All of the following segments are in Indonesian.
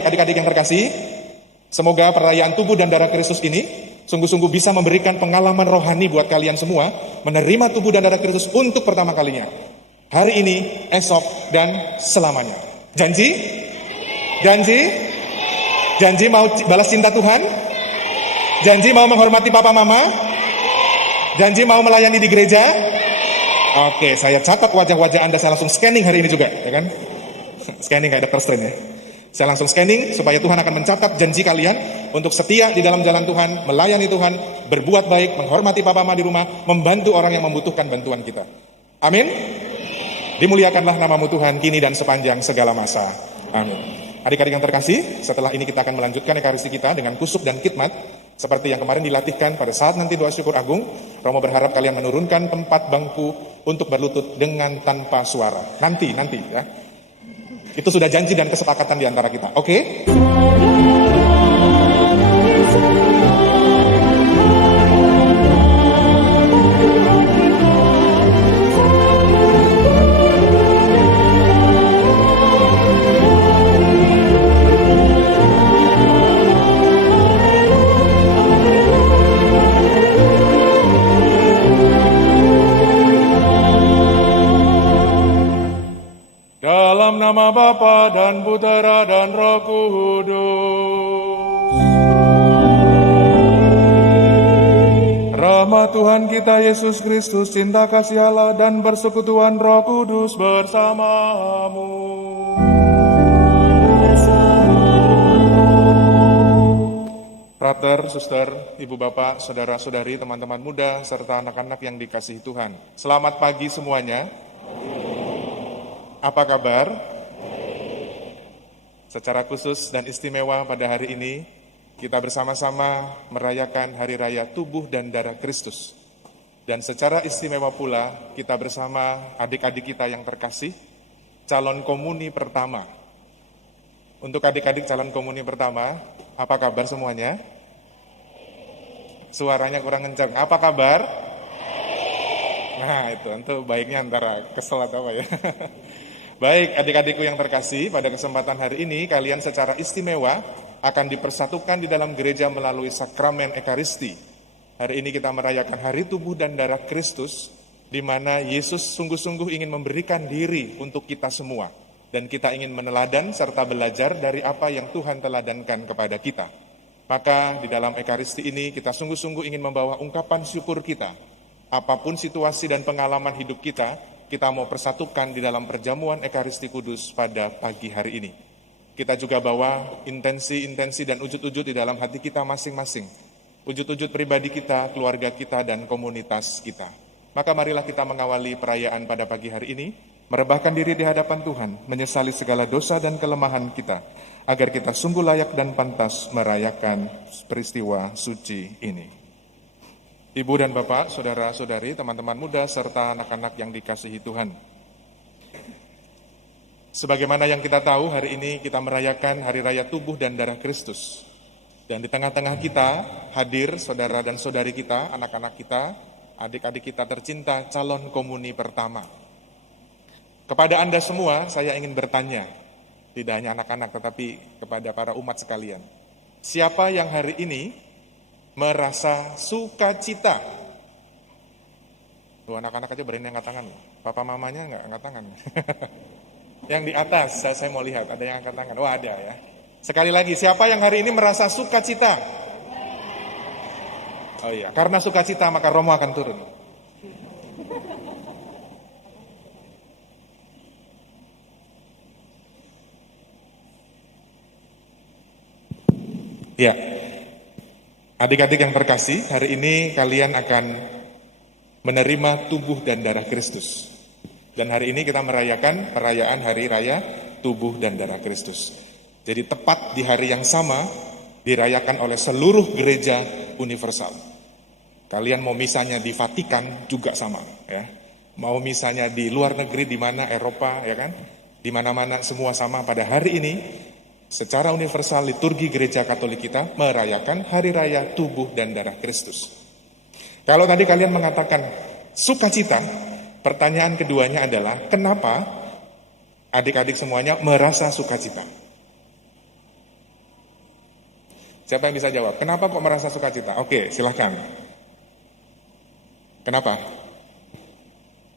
Adik-adik yang terkasih, semoga perayaan tubuh dan darah Kristus ini sungguh-sungguh bisa memberikan pengalaman rohani buat kalian semua, menerima tubuh dan darah Kristus untuk pertama kalinya. Hari ini, esok, dan selamanya. Janji? Janji? Janji mau balas cinta Tuhan? Janji mau menghormati papa mama? Janji mau melayani di gereja? Oke, saya catat wajah-wajah Anda, saya langsung scanning hari ini juga, ya kan? Scanning kayak Dr. Strange ya. Saya langsung scanning supaya Tuhan akan mencatat janji kalian untuk setia di dalam jalan Tuhan, melayani Tuhan, berbuat baik, menghormati papa mama di rumah, membantu orang yang membutuhkan bantuan kita. Amin. Dimuliakanlah namamu Tuhan kini dan sepanjang segala masa. Amin. Adik-adik yang terkasih, setelah ini kita akan melanjutkan ekaristi kita dengan kusuk dan khidmat seperti yang kemarin dilatihkan pada saat nanti doa syukur agung. Romo berharap kalian menurunkan tempat bangku untuk berlutut dengan tanpa suara. Nanti ya. Itu sudah janji dan kesepakatan di antara kita. Oke? Dalam nama Bapa dan Putera dan Roh Kudus. Rahmat Tuhan kita Yesus Kristus, cinta kasih Allah dan persekutuan Roh Kudus bersamamu. Frater, suster, ibu bapak, saudara-saudari, teman-teman muda, serta anak-anak yang dikasihi Tuhan. Selamat pagi semuanya. Apa kabar? Secara khusus dan istimewa pada hari ini, kita bersama-sama merayakan Hari Raya Tubuh dan Darah Kristus. Dan secara istimewa pula, kita bersama adik-adik kita yang terkasih, calon komuni pertama. Untuk adik-adik calon komuni pertama, apa kabar semuanya? Suaranya kurang kencang. Apa kabar? Nah, itu untuk baiknya antara kesel atau apa ya. Baik, adik-adikku yang terkasih, pada kesempatan hari ini kalian secara istimewa akan dipersatukan di dalam gereja melalui sakramen Ekaristi. Hari ini kita merayakan Hari Tubuh dan Darah Kristus, di mana Yesus sungguh-sungguh ingin memberikan diri untuk kita semua. Dan kita ingin meneladan serta belajar dari apa yang Tuhan teladankan kepada kita. Maka di dalam Ekaristi ini kita sungguh-sungguh ingin membawa ungkapan syukur kita. Apapun situasi dan pengalaman hidup kita mau persatukan di dalam perjamuan Ekaristi Kudus pada pagi hari ini. Kita juga bawa intensi-intensi dan wujud-wujud di dalam hati kita masing-masing. Wujud-wujud pribadi kita, keluarga kita, dan komunitas kita. Maka marilah kita mengawali perayaan pada pagi hari ini, merebahkan diri di hadapan Tuhan, menyesali segala dosa dan kelemahan kita, agar kita sungguh layak dan pantas merayakan peristiwa suci ini. Ibu dan Bapak, saudara-saudari, teman-teman muda, serta anak-anak yang dikasihi Tuhan. Sebagaimana yang kita tahu, hari ini kita merayakan Hari Raya Tubuh dan Darah Kristus. Dan di tengah-tengah kita hadir saudara dan saudari kita, anak-anak kita, adik-adik kita tercinta, calon komuni pertama. Kepada Anda semua, saya ingin bertanya, tidak hanya anak-anak, tetapi kepada para umat sekalian. Siapa yang hari ini merasa sukacita? Tuh, anak-anak aja berani angkat tangan. Papa mamanya nggak angkat tangan. Yang di atas, saya mau lihat, ada yang angkat tangan. Wah, ada ya. Sekali lagi, siapa yang hari ini merasa sukacita? Oh iya, karena sukacita maka Romo akan turun. Ya. Adik-adik yang terkasih, hari ini kalian akan menerima tubuh dan darah Kristus. Dan hari ini kita merayakan perayaan Hari Raya Tubuh dan Darah Kristus. Jadi tepat di hari yang sama dirayakan oleh seluruh gereja universal. Kalian mau misalnya di Vatikan juga sama, ya. Mau misalnya di luar negeri, di mana Eropa, ya kan? Di mana-mana semua sama pada hari ini. Secara universal liturgi gereja Katolik kita merayakan Hari Raya Tubuh dan Darah Kristus. Kalau tadi kalian mengatakan sukacita, pertanyaan keduanya adalah kenapa adik-adik semuanya merasa sukacita? Siapa yang bisa jawab? Kenapa kok merasa sukacita? Oke, silahkan. Kenapa?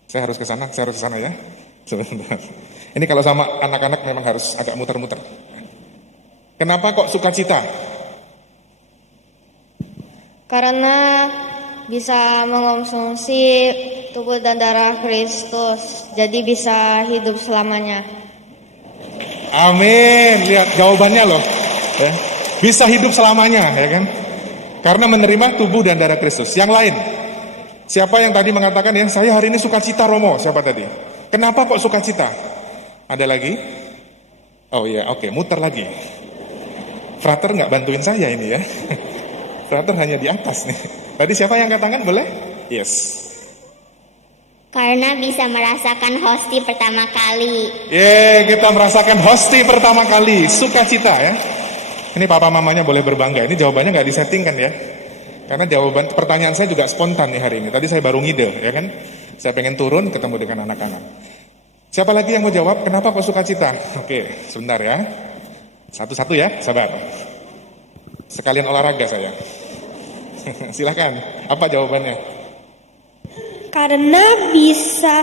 Saya harus ke sana ya. Sebentar. Ini kalau sama anak-anak memang harus agak muter-muter. Kenapa kok sukacita? Karena bisa mengonsumsi tubuh dan darah Kristus, jadi bisa hidup selamanya. Amin. Lihat jawabannya loh. Ya. Bisa hidup selamanya, ya kan? Karena menerima tubuh dan darah Kristus. Yang lain, siapa yang tadi mengatakan ya, saya hari ini sukacita Romo? Siapa tadi? Kenapa kok sukacita? Ada lagi? Oh iya, oke, muter lagi. Frater nggak bantuin saya ini ya. Frater hanya di atas nih. Tadi siapa yang angkat tangan? Boleh? Yes. Karena bisa merasakan hosti pertama kali. Kita merasakan hosti pertama kali. Sukacita ya. Ini papa mamanya boleh berbangga. Ini jawabannya nggak disettingkan ya. Karena jawaban pertanyaan saya juga spontan nih hari ini. Tadi saya baru ngide, ya kan? Saya pengen turun ketemu dengan anak-anak. Siapa lagi yang mau jawab? Kenapa kok sukacita? Oke, sebentar ya. Satu-satu ya, sabar. Sekalian olahraga saya. Silakan. Apa jawabannya? Karena bisa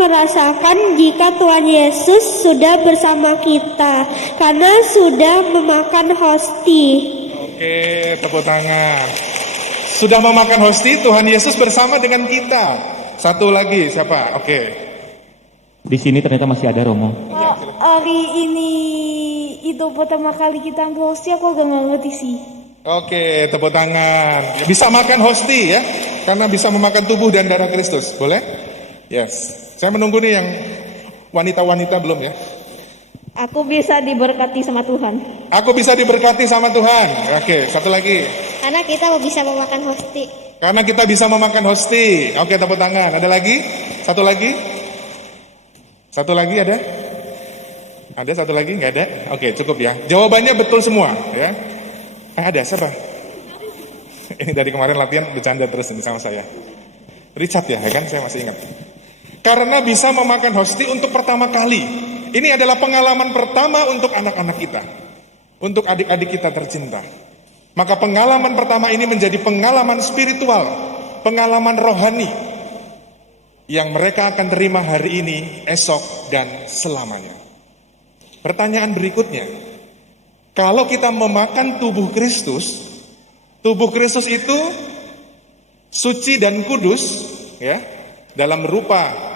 merasakan jika Tuhan Yesus sudah bersama kita, karena sudah memakan hosti. Oke, tepuk tangan. Sudah memakan hosti, Tuhan Yesus bersama dengan kita. Satu lagi, siapa? Oke. Di sini ternyata masih ada Romo. Hari ini itu pertama kali kita ambil hosti, aku agak nggak ngerti sih. Oke, tepuk tangan. Bisa makan hosti ya, karena bisa memakan tubuh dan darah Kristus. Boleh? Yes. Saya menunggu nih yang wanita-wanita belum ya. Aku bisa diberkati sama Tuhan. Aku bisa diberkati sama Tuhan. Oke, satu lagi. Karena kita bisa memakan hosti. Karena kita bisa memakan hosti. Oke, tepuk tangan. Ada lagi? Satu lagi? Satu lagi ada? Ada satu lagi? Nggak ada? Oke, cukup ya. Jawabannya betul semua ya. Ada siapa? Ini dari kemarin latihan bercanda terus sama saya. Richard ya kan? Saya masih ingat. Karena bisa memakan hosti untuk pertama kali. Ini adalah pengalaman pertama untuk anak-anak kita. Untuk adik-adik kita tercinta. Maka pengalaman pertama ini menjadi pengalaman spiritual. Pengalaman rohani. Yang mereka akan terima hari ini, esok, dan selamanya. Pertanyaan berikutnya. Kalau kita memakan tubuh Kristus itu suci dan kudus, ya, dalam rupa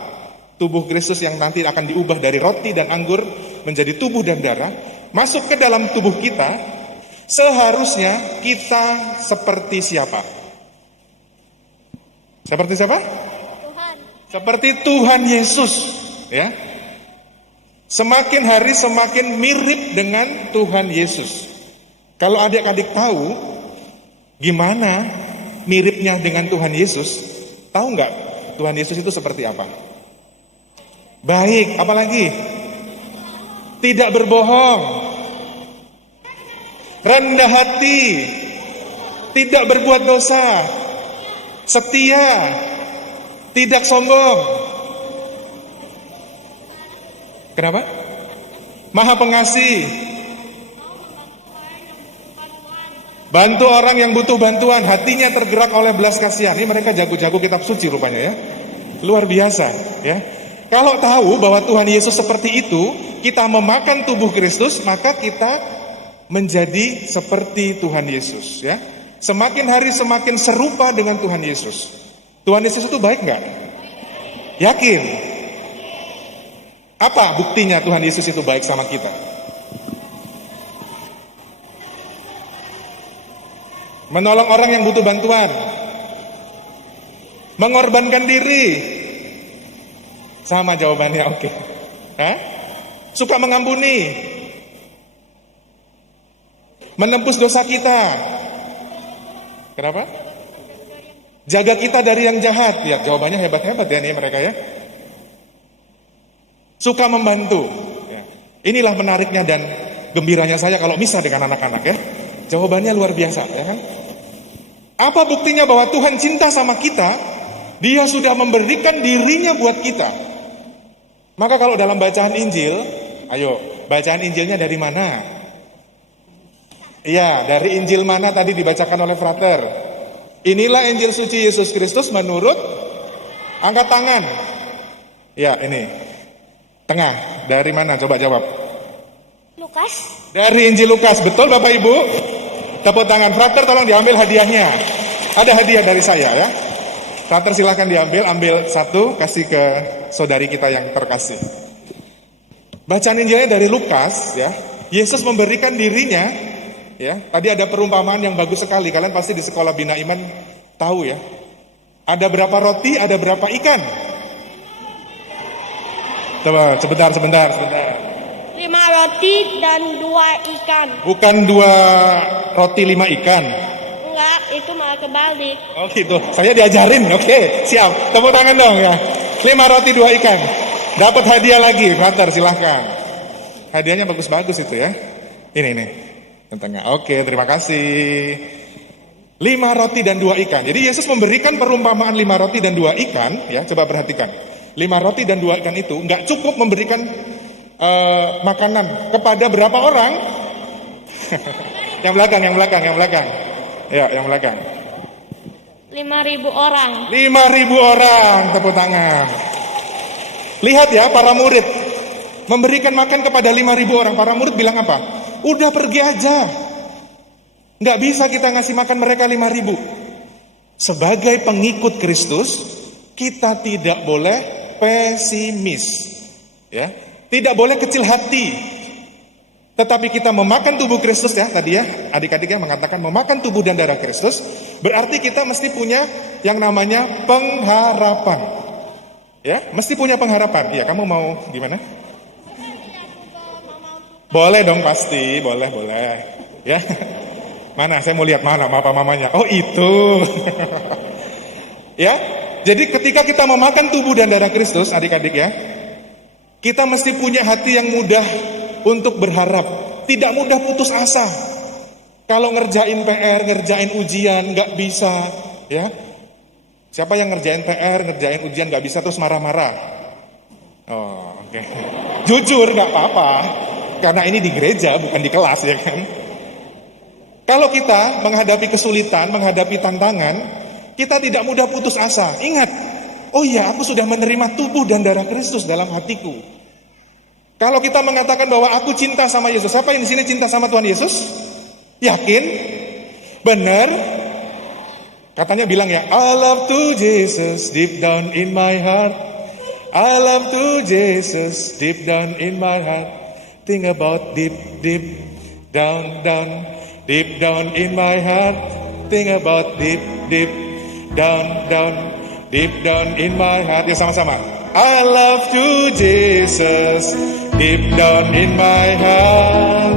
tubuh Kristus yang nanti akan diubah dari roti dan anggur menjadi tubuh dan darah, masuk ke dalam tubuh kita, seharusnya kita seperti siapa? Seperti siapa? Tuhan. Seperti Tuhan Yesus, ya. Semakin hari semakin mirip dengan Tuhan Yesus. Kalau adik-adik tahu gimana miripnya dengan Tuhan Yesus, tahu nggak Tuhan Yesus itu seperti apa? Baik, apalagi? Tidak berbohong, rendah hati, tidak berbuat dosa, setia, tidak sombong. Kenapa? Maha pengasih, bantu orang yang butuh bantuan, hatinya tergerak oleh belas kasihan. Ini mereka jago-jago kitab suci rupanya ya. Luar biasa ya. Kalau tahu bahwa Tuhan Yesus seperti itu, kita memakan tubuh Kristus, maka kita menjadi seperti Tuhan Yesus ya. Semakin hari semakin serupa dengan Tuhan Yesus. Tuhan Yesus itu baik nggak? Yakin? Apa buktinya Tuhan Yesus itu baik sama kita? Menolong orang yang butuh bantuan, mengorbankan diri. Sama jawabannya, oke. Suka mengampuni, menembus dosa kita. Kenapa? Jaga kita dari yang jahat. Ya, jawabannya hebat-hebat ya nih mereka ya. Suka membantu. Ya. Inilah menariknya dan gembiranya saya kalau bisa dengan anak-anak ya. Jawabannya luar biasa ya kan. Apa buktinya bahwa Tuhan cinta sama kita? Dia sudah memberikan dirinya buat kita. Maka kalau dalam bacaan Injil, ayo bacaan Injilnya dari mana? Iya, dari Injil mana tadi dibacakan oleh Frater? Inilah Injil suci Yesus Kristus menurut, angkat tangan. Ya, ini. Tengah, dari mana? Coba jawab. Lukas. Dari Injil Lukas, betul Bapak Ibu? Tepuk tangan. Frater tolong diambil hadiahnya. Ada hadiah dari saya ya. Frater silahkan diambil, ambil satu, kasih ke saudari kita yang terkasih. Bacaan Injilnya dari Lukas ya. Yesus memberikan dirinya ya. Tadi ada perumpamaan yang bagus sekali. Kalian pasti di sekolah Bina Iman tahu ya. Ada berapa roti, ada berapa ikan? Coba, sebentar. 5 roti dan 2 ikan. Bukan 2 roti 5 ikan. Enggak, itu malah kebalik. Oh gitu, saya diajarin, oke, siap. Tepuk tangan dong ya. 5 roti 2 ikan. Dapat hadiah lagi, Frater silahkan. Hadiahnya bagus-bagus itu ya. Ini. Tengah. Oke, terima kasih. 5 roti dan 2 ikan. Jadi Yesus memberikan perumpamaan 5 roti dan 2 ikan. Ya, coba perhatikan. 5 roti dan 2 ikan itu nggak cukup memberikan makanan kepada berapa orang? Yang belakang. Ya, yang belakang. 5.000 orang. 5.000 orang, tepuk tangan. Lihat ya, para murid memberikan makan kepada 5.000 orang. Para murid bilang apa? Udah pergi aja. Nggak bisa kita ngasih makan mereka 5.000. Sebagai pengikut Kristus, kita tidak boleh pesimis. Ya, tidak boleh kecil hati. Tetapi kita memakan tubuh Kristus ya, tadi ya, adik-adiknya mengatakan memakan tubuh dan darah Kristus, berarti kita mesti punya yang namanya pengharapan. Ya, mesti punya pengharapan. Iya, kamu mau gimana? Boleh dong pasti, boleh. Ya. Mana? Saya mau lihat mana papa mamanya. Oh, itu. Ya. Jadi ketika kita memakan tubuh dan darah Kristus, adik-adik ya, kita mesti punya hati yang mudah untuk berharap, tidak mudah putus asa. Kalau ngerjain PR, ngerjain ujian nggak bisa, ya. Siapa yang ngerjain PR, ngerjain ujian nggak bisa terus marah-marah? Oh, oke. Jujur nggak apa-apa, karena ini di gereja bukan di kelas ya kan. Kalau kita menghadapi kesulitan, menghadapi tantangan, kita tidak mudah putus asa. Ingat, oh iya, aku sudah menerima tubuh dan darah Kristus dalam hatiku. Kalau kita mengatakan bahwa aku cinta sama Yesus, siapa yang di sini cinta sama Tuhan Yesus? Yakin? Benar? Katanya bilang ya, I love to Jesus deep down in my heart. I love to Jesus deep down in my heart. Think about deep down deep down in my heart. Think about deep down in my heart. Ya sama-sama. I love to Jesus deep down in my heart.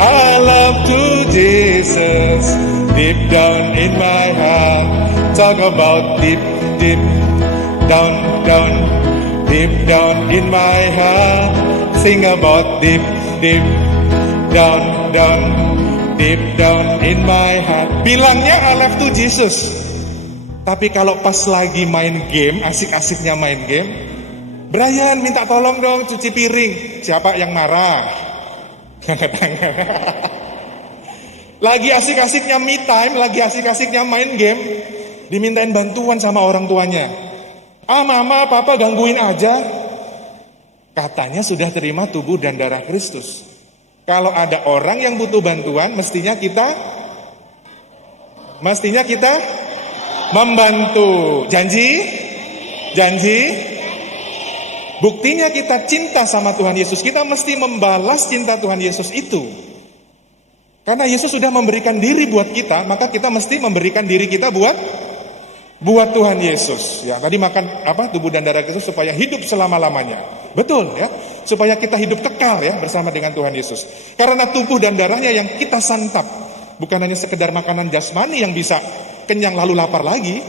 I love to Jesus deep down in my heart. Talk about deep down in my heart. Sing about deep down in my heart. Bilangnya I love to Jesus. Tapi kalau pas lagi main game, asik-asiknya main game, Brian minta tolong dong cuci piring. Siapa yang marah? Lagi asik-asiknya me time, lagi asik-asiknya main game, dimintain bantuan sama orang tuanya. Ah mama, papa gangguin aja. Katanya sudah terima tubuh dan darah Kristus. Kalau ada orang yang butuh bantuan, mestinya kita membantu. Janji? Buktinya kita cinta sama Tuhan Yesus, kita mesti membalas cinta Tuhan Yesus itu. Karena Yesus sudah memberikan diri buat kita, maka kita mesti memberikan diri kita buat Tuhan Yesus. Ya, tadi makan tubuh dan darah Kristus supaya hidup selama-lamanya. Betul ya, supaya kita hidup kekal ya bersama dengan Tuhan Yesus. Karena tubuh dan darahnya yang kita santap, bukan hanya sekedar makanan jasmani yang bisa kenyang lalu lapar lagi,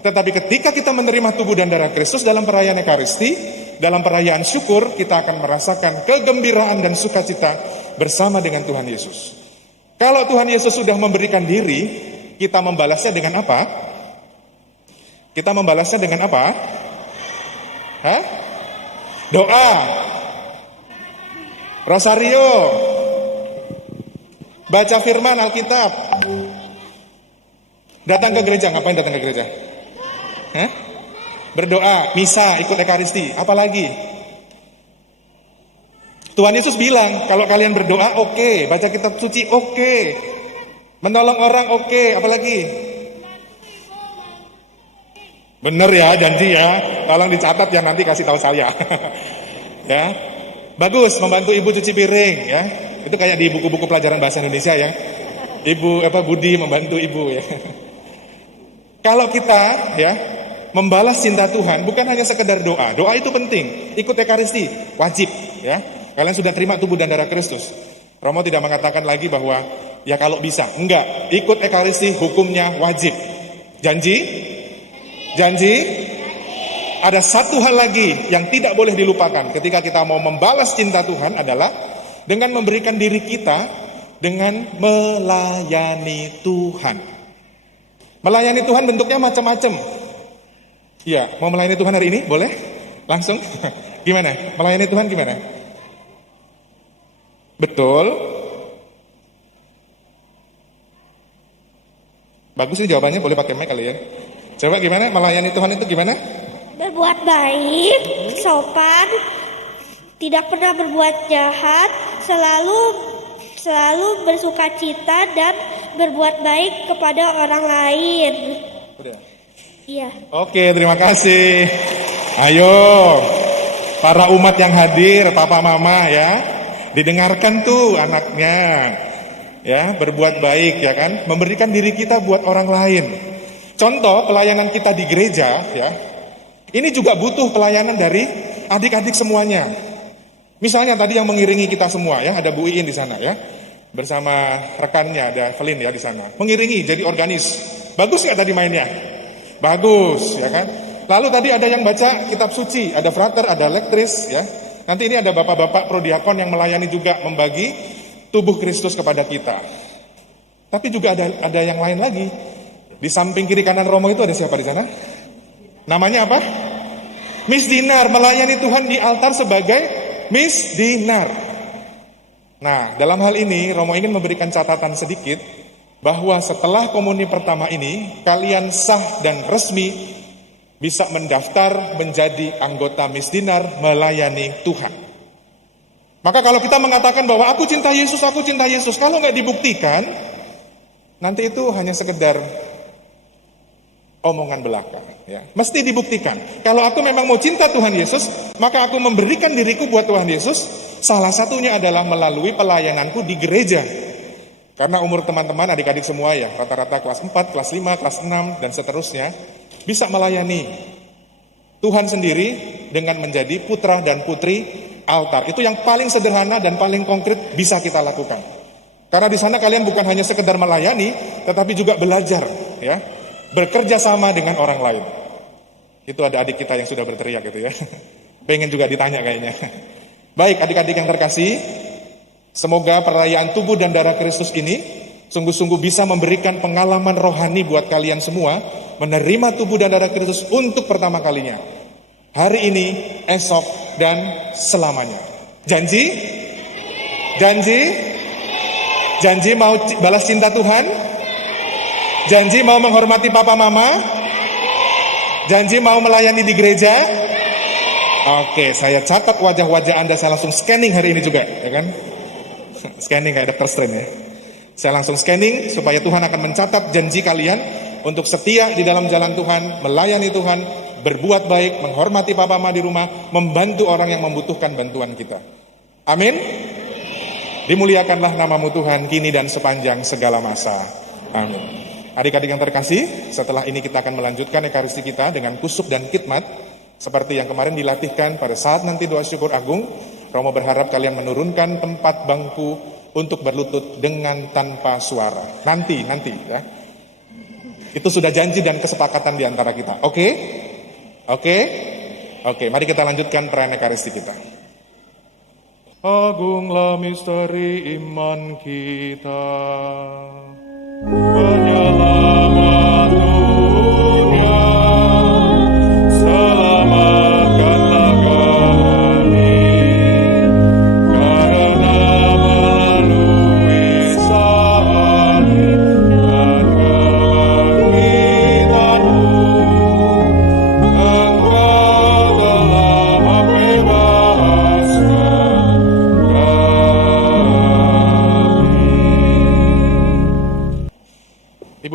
tetapi ketika kita menerima tubuh dan darah Kristus dalam perayaan Ekaristi, dalam perayaan syukur, kita akan merasakan kegembiraan dan sukacita bersama dengan Tuhan Yesus. Kalau Tuhan Yesus sudah memberikan diri, kita membalasnya dengan apa? Doa. Rosario. baca firman Alkitab. Datang ke gereja, ngapain datang ke gereja? Hah? Berdoa, misa, ikut ekaristi, apalagi? Tuhan Yesus bilang, kalau kalian berdoa oke, baca kitab suci oke, menolong orang oke, apalagi? Bener ya, janji ya, tolong dicatat ya, nanti kasih tahu saya. Ya, bagus, membantu ibu cuci piring ya, itu kayak di buku-buku pelajaran bahasa Indonesia ya. Ibu Budi membantu ibu ya. Kalau kita ya membalas cinta Tuhan bukan hanya sekedar doa. Doa itu penting. Ikut ekaristi wajib ya. Kalian sudah terima tubuh dan darah Kristus. Romo tidak mengatakan lagi bahwa ya kalau bisa. Enggak. Ikut ekaristi hukumnya wajib. Janji? Janji? Ada satu hal lagi yang tidak boleh dilupakan ketika kita mau membalas cinta Tuhan adalah dengan memberikan diri kita dengan melayani Tuhan. Melayani Tuhan bentuknya macam-macam. Iya, mau melayani Tuhan hari ini? Boleh? Langsung? Gimana? Melayani Tuhan gimana? Betul. Bagus sih jawabannya, boleh pakai mic kali ya. Coba gimana? Melayani Tuhan itu gimana? Berbuat baik, sopan, tidak pernah berbuat jahat, selalu bersukacita dan berbuat baik kepada orang lain. Udah. Iya. Oke, terima kasih. Ayo, para umat yang hadir, papa mama ya, didengarkan tuh anaknya, ya berbuat baik ya kan, memberikan diri kita buat orang lain. Contoh pelayanan kita di gereja ya, ini juga butuh pelayanan dari adik-adik semuanya. Misalnya tadi yang mengiringi kita semua ya, ada Bu Iin di sana ya, bersama rekannya ada Felin ya di sana, mengiringi jadi organis. Bagus nggak tadi mainnya? Bagus ya kan. Lalu tadi ada yang baca kitab suci, ada frater, ada lektris ya. Nanti ini ada bapak-bapak prodiakon yang melayani juga membagi tubuh Kristus kepada kita. Tapi juga ada yang lain lagi. Di samping kiri kanan Romo itu ada siapa di sana? Namanya apa? Miss Dinar, melayani Tuhan di altar sebagai Miss Dinar. Nah, dalam hal ini Romo ingin memberikan catatan sedikit bahwa setelah komuni pertama ini kalian sah dan resmi bisa mendaftar menjadi anggota Miss Dinar melayani Tuhan. Maka kalau kita mengatakan bahwa aku cinta Yesus, kalau nggak dibuktikan, nanti itu hanya sekedar omongan belaka. Ya. Mesti dibuktikan. Kalau aku memang mau cinta Tuhan Yesus, maka aku memberikan diriku buat Tuhan Yesus. Salah satunya adalah melalui pelayananku di gereja. Karena umur teman-teman, adik-adik semua ya, rata-rata kelas 4, kelas 5, kelas 6, dan seterusnya, bisa melayani Tuhan sendiri dengan menjadi putra dan putri altar. Itu yang paling sederhana dan paling konkret bisa kita lakukan. Karena di sana kalian bukan hanya sekedar melayani, tetapi juga belajar, ya, bekerja sama dengan orang lain. Itu ada adik kita yang sudah berteriak gitu ya. Pengen juga ditanya kayaknya. Baik, adik-adik yang terkasih, semoga perayaan tubuh dan darah Kristus ini sungguh-sungguh bisa memberikan pengalaman rohani buat kalian semua, menerima tubuh dan darah Kristus untuk pertama kalinya. Hari ini, esok, dan selamanya. Janji? Janji? Janji mau balas cinta Tuhan? Janji mau menghormati papa mama? Janji mau melayani di gereja? Oke, saya catat wajah-wajah Anda, saya langsung scanning hari ini juga, ya kan? Scanning kayak Dr. Strange ya. Saya langsung scanning supaya Tuhan akan mencatat janji kalian untuk setia di dalam jalan Tuhan, melayani Tuhan, berbuat baik, menghormati papa mama di rumah, membantu orang yang membutuhkan bantuan kita. Amin. Dimuliakanlah namamu Tuhan kini dan sepanjang segala masa. Amin. Adik-adik yang terkasih, setelah ini kita akan melanjutkan ekaristi kita dengan kusuk dan khidmat seperti yang kemarin dilatihkan pada saat nanti doa syukur agung. Romo berharap kalian menurunkan tempat bangku untuk berlutut dengan tanpa suara. Nanti ya. Itu sudah janji dan kesepakatan di antara kita. Oke? Oke, mari kita lanjutkan perayaan ekaristi kita. Agunglah misteri iman kita, penyelamat dunia, selamatkanlah kami, karena melalui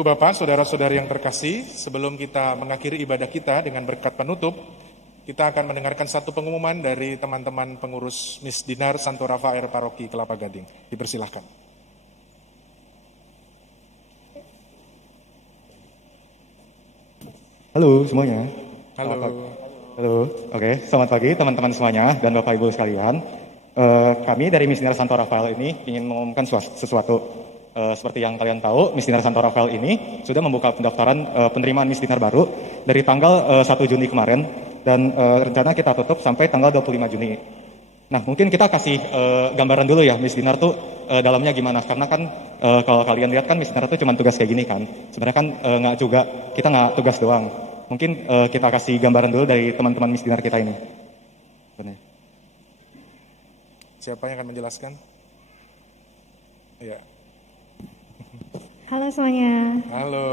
Bapak, saudara-saudari yang terkasih, sebelum kita mengakhiri ibadah kita dengan berkat penutup, kita akan mendengarkan satu pengumuman dari teman-teman pengurus Misdinar Santo Rafael Paroki Kelapa Gading. Dipersilahkan. Halo semuanya. Halo. Halo. Oke, selamat pagi teman-teman semuanya dan Bapak Ibu sekalian. Kami dari Misdinar Santo Rafael ini ingin mengumumkan sesuatu. Seperti yang kalian tahu, Misdinar Santo Rafael ini sudah membuka pendaftaran penerimaan Misdinar baru dari tanggal 1 Juni kemarin dan rencana kita tutup sampai tanggal 25 Juni. Nah, mungkin kita kasih gambaran dulu ya Misdinar tuh dalamnya gimana, karena kan kalau kalian lihat kan Misdinar tuh cuma tugas kayak gini kan. Sebenarnya kan nggak juga, kita nggak tugas doang. Mungkin kita kasih gambaran dulu dari teman-teman Misdinar kita ini. Benar. Siapa yang akan menjelaskan? Ya. Halo semuanya. Halo.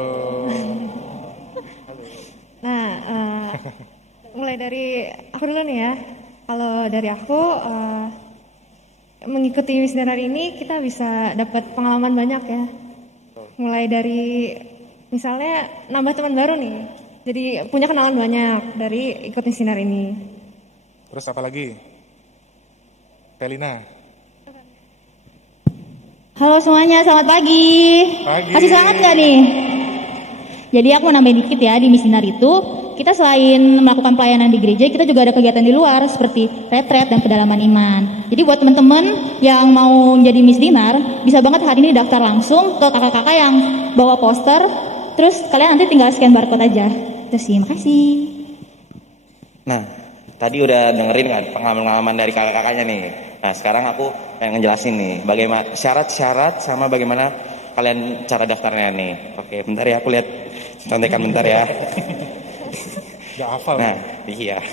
Nah, mulai dari aku dulu nih ya. Kalau dari aku mengikuti Misdinar ini kita bisa dapat pengalaman banyak ya. Mulai dari misalnya nambah teman baru nih. Jadi punya kenalan banyak dari ikut Misdinar ini. Terus apa lagi? Pelina. Halo semuanya, selamat pagi. Pagi. Kasih semangat nggak nih? Jadi aku mau nambahin dikit ya, di Misdinar itu kita selain melakukan pelayanan di gereja, kita juga ada kegiatan di luar seperti retret dan pendalaman iman. Jadi buat teman-teman yang mau jadi Misdinar, bisa banget hari ini daftar langsung ke kakak-kakak yang bawa poster, terus kalian nanti tinggal scan barcode aja. Terus sih, makasih. Nah, tadi udah dengerin kan pengalaman-pengalaman dari kakak-kakaknya nih. Nah, sekarang aku pengen ngejelasin nih bagaimana syarat-syarat sama bagaimana kalian cara daftarnya nih. Oke, bentar ya, aku lihat contekan bentar ya. Gak hafal. Nah, iya.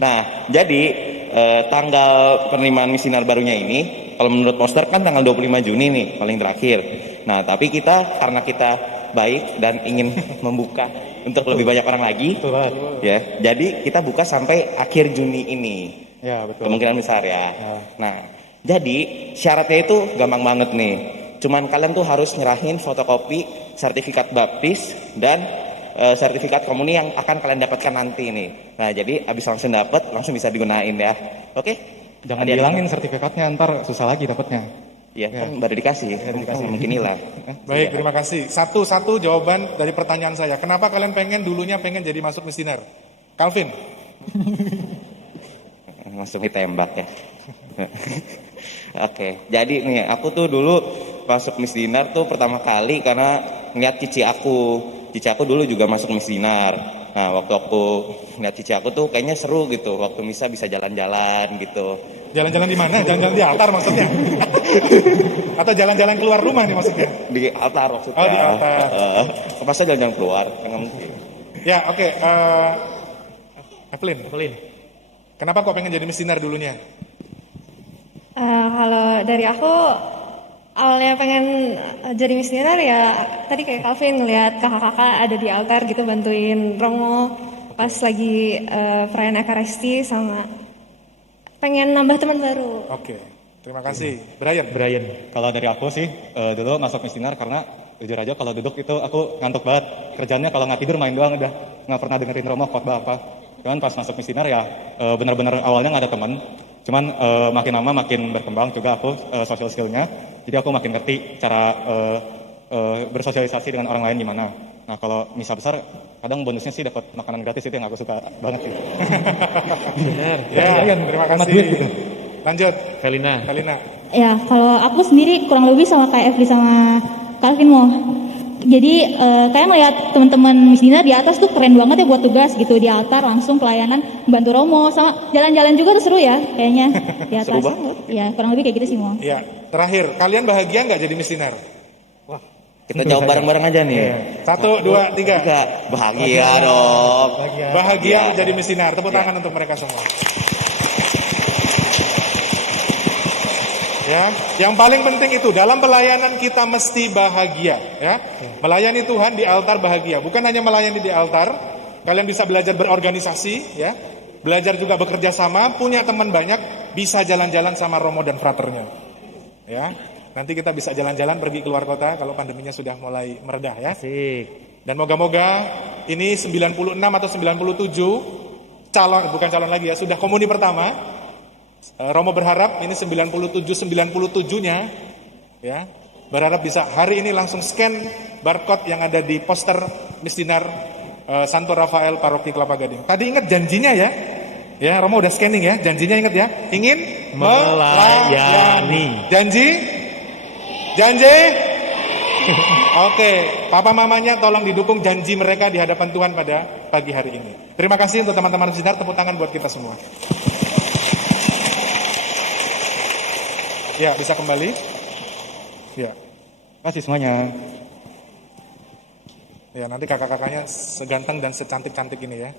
Nah, jadi tanggal penerimaan Misdinar barunya ini, kalau menurut poster kan tanggal 25 Juni nih, paling terakhir. Nah, tapi kita karena kita baik dan ingin membuka untuk lebih banyak orang lagi, ya. Jadi kita buka sampai akhir Juni ini. Ya, betul. Kemungkinan besar ya. Nah, jadi syaratnya itu gampang banget nih. Cuman kalian tuh harus nyerahin fotokopi sertifikat baptis dan sertifikat komuni yang akan kalian dapatkan nanti nih. Nah, jadi abis langsung dapat, langsung bisa digunain ya. Oke? Jangan dihilangin sertifikatnya, ntar susah lagi dapatnya. Iya, kan baru dikasih. Mungkin hilang. Baik, terima kasih. Satu-satu jawaban dari pertanyaan saya. Kenapa kalian dulunya pengen jadi masuk Misdinar? Calvin. Langsung ditembak ya. Oke, jadi nih aku tuh dulu masuk Misdinar tuh pertama kali karena ngeliat cici aku. Cici aku dulu juga masuk Misdinar. Nah, waktu aku ngeliat cici aku tuh kayaknya seru gitu. Waktu misa bisa jalan-jalan gitu. Jalan-jalan di mana? Jalan-jalan di altar maksudnya? Atau jalan-jalan keluar rumah nih maksudnya? Di altar maksudnya. Oh, di altar. Masa jalan-jalan keluar? Nggak mungkin. Ya, oke. Evelyn. Kenapa kok pengen jadi Misdinar dulunya? Kalau dari aku awalnya pengen jadi Misdinar ya tadi kayak Calvin ngeliat kakak-kakak ada di altar gitu bantuin Romo pas lagi perayaan Ekaristi sama pengen nambah teman baru. Oke, terima kasih. Brian. Kalau dari aku sih dulu masuk Misdinar karena jujur aja kalau duduk itu aku ngantuk banget. Kerjanya kalau nggak tidur main doang udah, nggak pernah dengerin Romo khotbah apa. Cuman pas masuk Misdinar ya benar-benar awalnya nggak ada teman. Cuman makin lama makin berkembang juga aku social skill-nya. Jadi aku makin ngerti cara bersosialisasi dengan orang lain gimana. Nah, kalau misa besar kadang bonusnya sih dapat makanan gratis, itu yang aku suka banget sih. Benar. Ya, terima kasih. Gitu. Lanjut. Felina. Ya, kalau aku sendiri kurang lebih sama kayak Evli sama Calvin mau. Jadi kayak ngeliat teman-teman Misdinar di atas tuh keren banget ya buat tugas gitu di altar langsung pelayanan bantu Romo sama jalan-jalan juga tuh seru ya kayaknya di atas. Seru banget. Ya kurang lebih kayak gitu sih mau. Ya, terakhir, kalian bahagia nggak jadi Misdinar? Kita jawab bareng-bareng aja nih. 1, 2, 3. Bahagia dong. Bahagia menjadi Misdinar. Tepuk tangan untuk mereka semua. Ya, yang paling penting itu dalam pelayanan kita mesti bahagia, ya. Melayani Tuhan di altar bahagia, bukan hanya melayani di altar. Kalian bisa belajar berorganisasi, ya. Belajar juga bekerja sama, punya teman banyak, bisa jalan-jalan sama Romo dan fraternya. Ya. Nanti kita bisa jalan-jalan pergi keluar kota kalau pandeminya sudah mulai meredah ya. Asik. Dan moga-moga ini 96 atau 97 bukan calon lagi ya, sudah komuni pertama. Romo berharap ini 97-97-nya ya. Berharap bisa hari ini langsung scan barcode yang ada di poster Misdinar Santo Rafael Paroki Kelapa Gading. Tadi ingat janjinya ya. Ya, Romo udah scanning ya. Janjinya ingat ya. Ingin melayani. Janji? Oke, papa mamanya tolong didukung janji mereka di hadapan Tuhan pada pagi hari ini. Terima kasih untuk teman-teman Misdinar, tepuk tangan buat kita semua. Ya, bisa kembali. Ya. Kasih semuanya. Ya, nanti kakak-kakaknya seganteng dan secantik-cantik ini ya.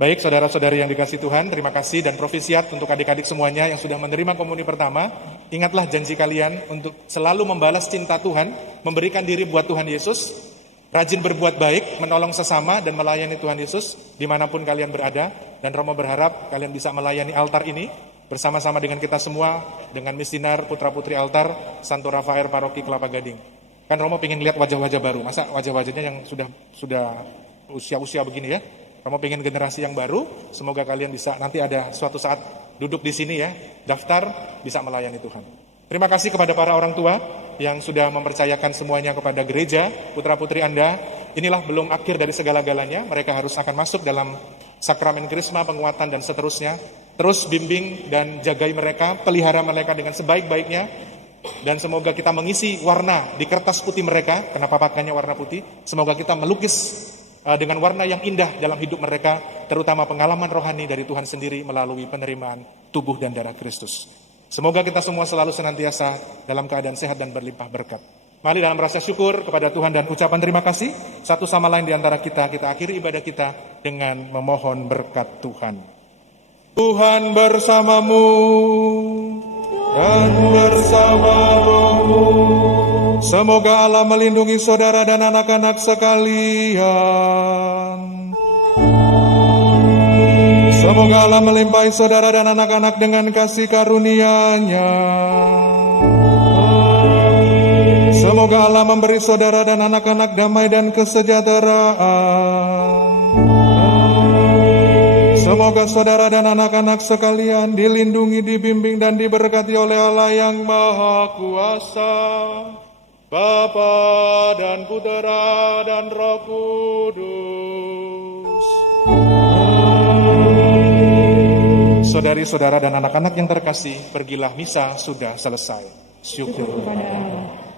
Baik, saudara-saudari yang dikasih Tuhan, terima kasih dan profisiat untuk adik-adik semuanya yang sudah menerima komuni pertama. Ingatlah janji kalian untuk selalu membalas cinta Tuhan, memberikan diri buat Tuhan Yesus, rajin berbuat baik, menolong sesama dan melayani Tuhan Yesus dimanapun kalian berada. Dan Romo berharap kalian bisa melayani altar ini bersama-sama dengan kita semua, dengan Misdinar Putra-Putri Altar Santo Rafael Paroki Kelapa Gading. Kan Romo pengen lihat wajah-wajah baru, masa wajah-wajahnya yang sudah usia-usia begini ya. Kamu pengen generasi yang baru, semoga kalian bisa nanti ada suatu saat duduk di sini ya, daftar, bisa melayani Tuhan. Terima kasih kepada para orang tua yang sudah mempercayakan semuanya kepada gereja, putra-putri Anda. Inilah belum akhir dari segala-galanya, mereka harus akan masuk dalam sakramen krisma, penguatan dan seterusnya. Terus bimbing dan jagai mereka, pelihara mereka dengan sebaik-baiknya. Dan semoga kita mengisi warna di kertas putih mereka, kenapa pakainya warna putih, semoga kita melukis dengan warna yang indah dalam hidup mereka, terutama pengalaman rohani dari Tuhan sendiri melalui penerimaan tubuh dan darah Kristus. Semoga kita semua selalu senantiasa dalam keadaan sehat dan berlimpah berkat. Mari dalam rasa syukur kepada Tuhan dan ucapan terima kasih satu sama lain di antara kita akhiri ibadah kita dengan memohon berkat Tuhan. Tuhan bersamamu dan bersama rohmu. Semoga Allah melindungi saudara dan anak-anak sekalian. Semoga Allah melimpahi saudara dan anak-anak dengan kasih karunia-Nya. Semoga Allah memberi saudara dan anak-anak damai dan kesejahteraan. Semoga saudara dan anak-anak sekalian dilindungi, dibimbing dan diberkati oleh Allah yang Maha Kuasa, Bapa dan Putera dan Roh Kudus. Saudari-saudara dan anak-anak yang terkasih, pergilah misa sudah selesai. Syukur kepada Allah.